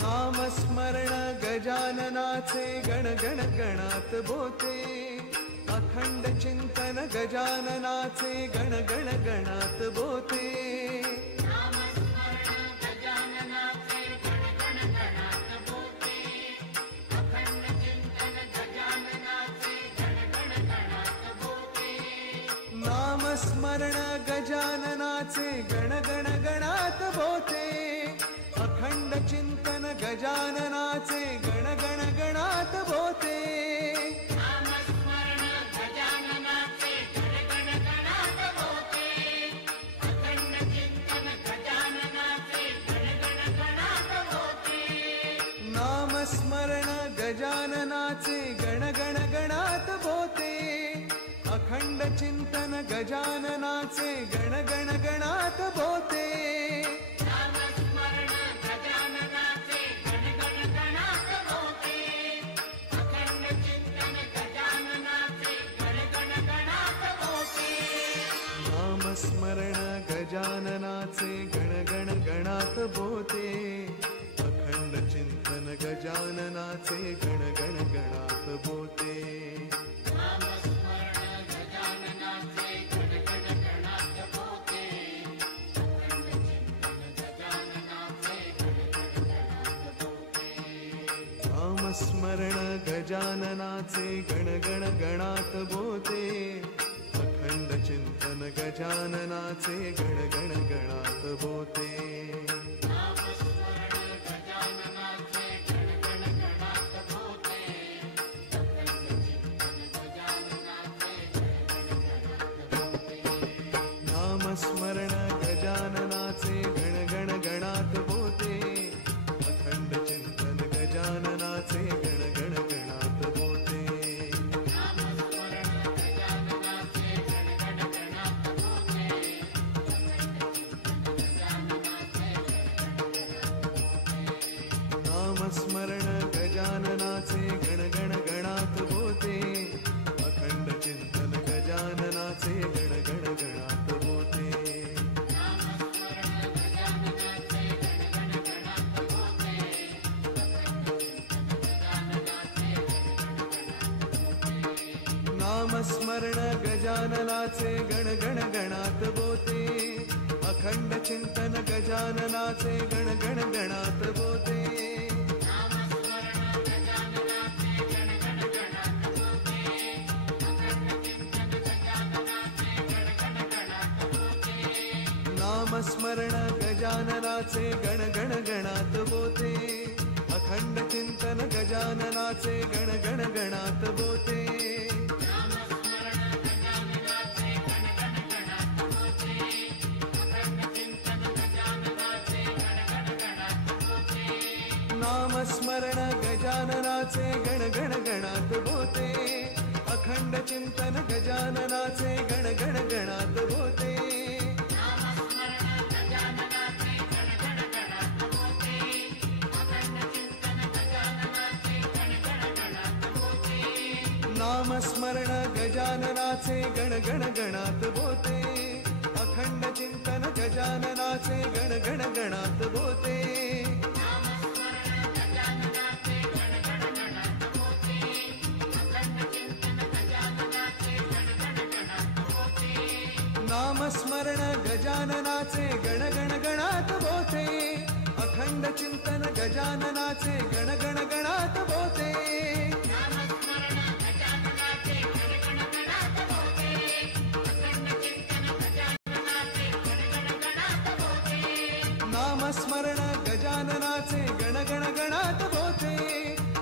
नामस्मरण गजाननाचे गण गण गणात बोते, अखंड चिंतन गजाननाचे गण गण गणात बोते। नामस्मरण गजाननाचे गण गण गणात बोते, अखंड चिंतन गजाननाचे गण गण गणात बोते। नामस्मरण गजाननाचे गण गण गणात बोते, अखंड चिंतन गजाननाचे गण गण गणात बोते। नामस्मरण गजाननाचे गण गण गणात बोते, अखंड चिंतन गजाननाचे गण गण गणात बोते। नामस्मरण गजाननाचे गण गण गणात बोते, अखंड चिंतन गजाननाचे गण गण गणात बोते। नामस्मरण गजाननाचे गण गण गणात बोते, अखंड चिंतन गजाननाचे गण गण गणात बोते। नामस्मरण गजाननाचे गण गण गणात बोते, अखंड चिंतन गजाननाचे गण गण गणात बोते। नामस्मरण गजाननाचे गण गण गणात बोते, अखंड चिंतन गजाननाचे गण गण गणात बोते। नामस्मरण गजाननाचे गण गण गणात बोते, अखंड चिंतन गजाननाचे गण गण गणात बोते। नामस्मरण गजाननाचे गण गण गणात बोते, अखंड चिंतन गजाननाचे गण गण गणात बोते। नामस्मरण गजाननाचे गण गण गणात बोते, अखंड चिंतन गजाननाचे गण गण गणात बोते। नामस्मरण गजाननाचे गण गण गणात बोते, अखंड चिंतन गजाननाचे गण गण गणात बोते। नामस्मरण गजाननाचे गण गण गणात बोते, अखंड चिंतन गजाननाचे गण गण गणात बोते। नामस्मरण गजाननाचे गण गण गणात बोते,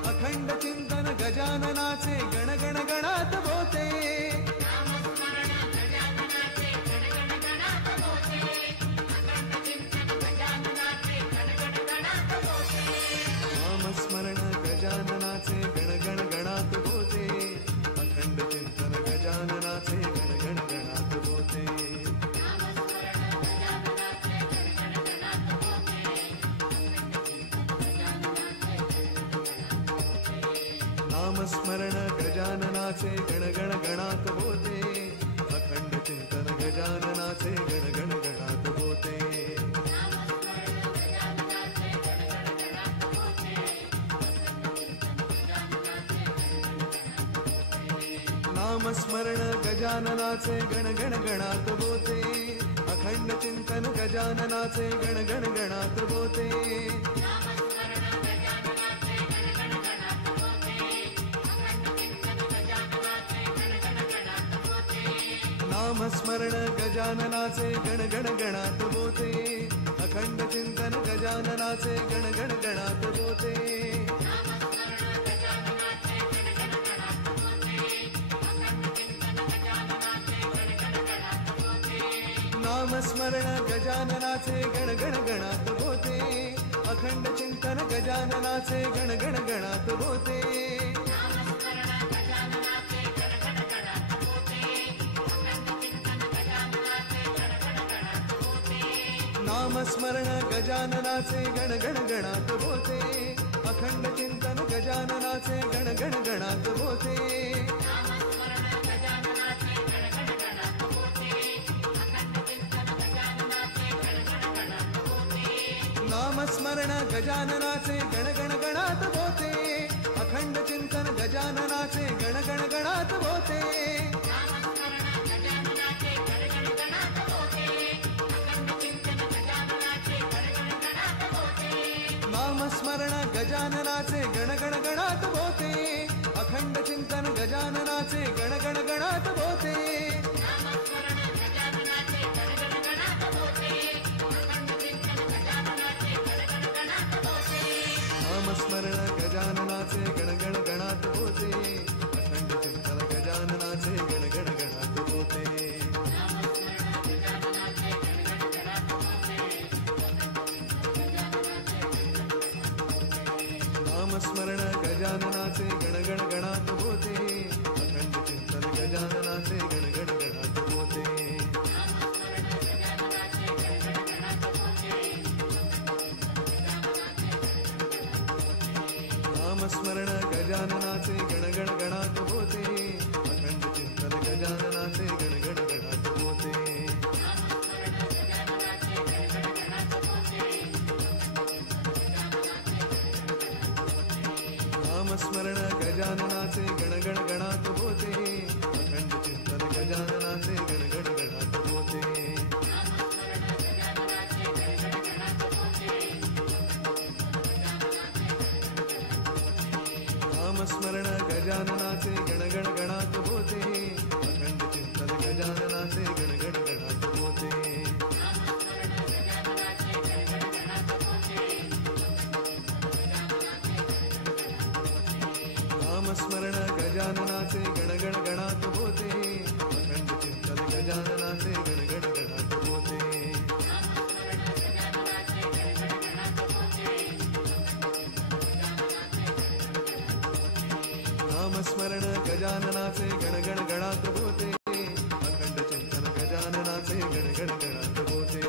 अखंड चिंतन गजाननाचे गण गण गणात बोते। नामस्मरण गजाननाचे गण गण गणात बोते, अखंड चिंतन गजाननाचे गण गण गणात बोते। नामस्मरण गजाननाचे गण गण गणात बोते, अखंड चिंतन गजाननाचे गण गण गणात बोते। नामस्मरण गजाननाचे गण गण गणात बोते अखंड चिंतन गजाननाचे गण गण गणात बोते नामस्मरण गजाननाचे गण गण गणात बोते अखंड चिंतन गजाननाचे गण गण गणात बोते नामस्मरण गजाननाचे गण गण गणात बोते अखंड चिंतन गजाननाचे गण गण गणात बोते नामस्मरण गजाननाचे गण गण गणात बोते अखंड चिंतन गजाननाचे गण गण गणात बोते नामस्मरण गजाननाचे गण गण गणात बोते अखंड चिंतन गजाननाचे गण गण गणात बोते नामस्मरण गजाननाचे गण गण गणात बोते अखंड चिंतन गजाननाचे गण गण गणात बोते नामस्मरण गजाननाचे गण गण गणात बोते अखंड चिंतन गजाननाचे गण गण गणात बोते नामस्मरण गजाननाचे गण गण गणात बोते अखंड चिंतन गजाननाचे गण गण गणात बोते नामस्मरण गजाननाचे गण गण गणात बोते अखंड चिंतन गजाननाचे गण गण गणात बोते नामस्मरण गजाननाचे गण गण गणात बोते अखंड चिंतन गजाननाचे गण गण गणात बोते नामस्मरण गजाननाचे गण गण गणात बोते अखंड चिंतन गजाननाचे गण गण गणात बोते नामस्मरण गजाननाचे गण गण गणात बोते अखंड चिंतन गजाननाचे गण गण गणात बोते नामस्मरण गजाननाचे गण गण गणात बोते अखंड चिंतन गजाननाचे गण गण गणात बोते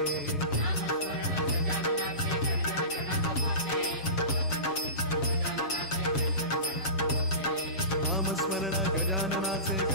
नामस्मरण गजाननाचे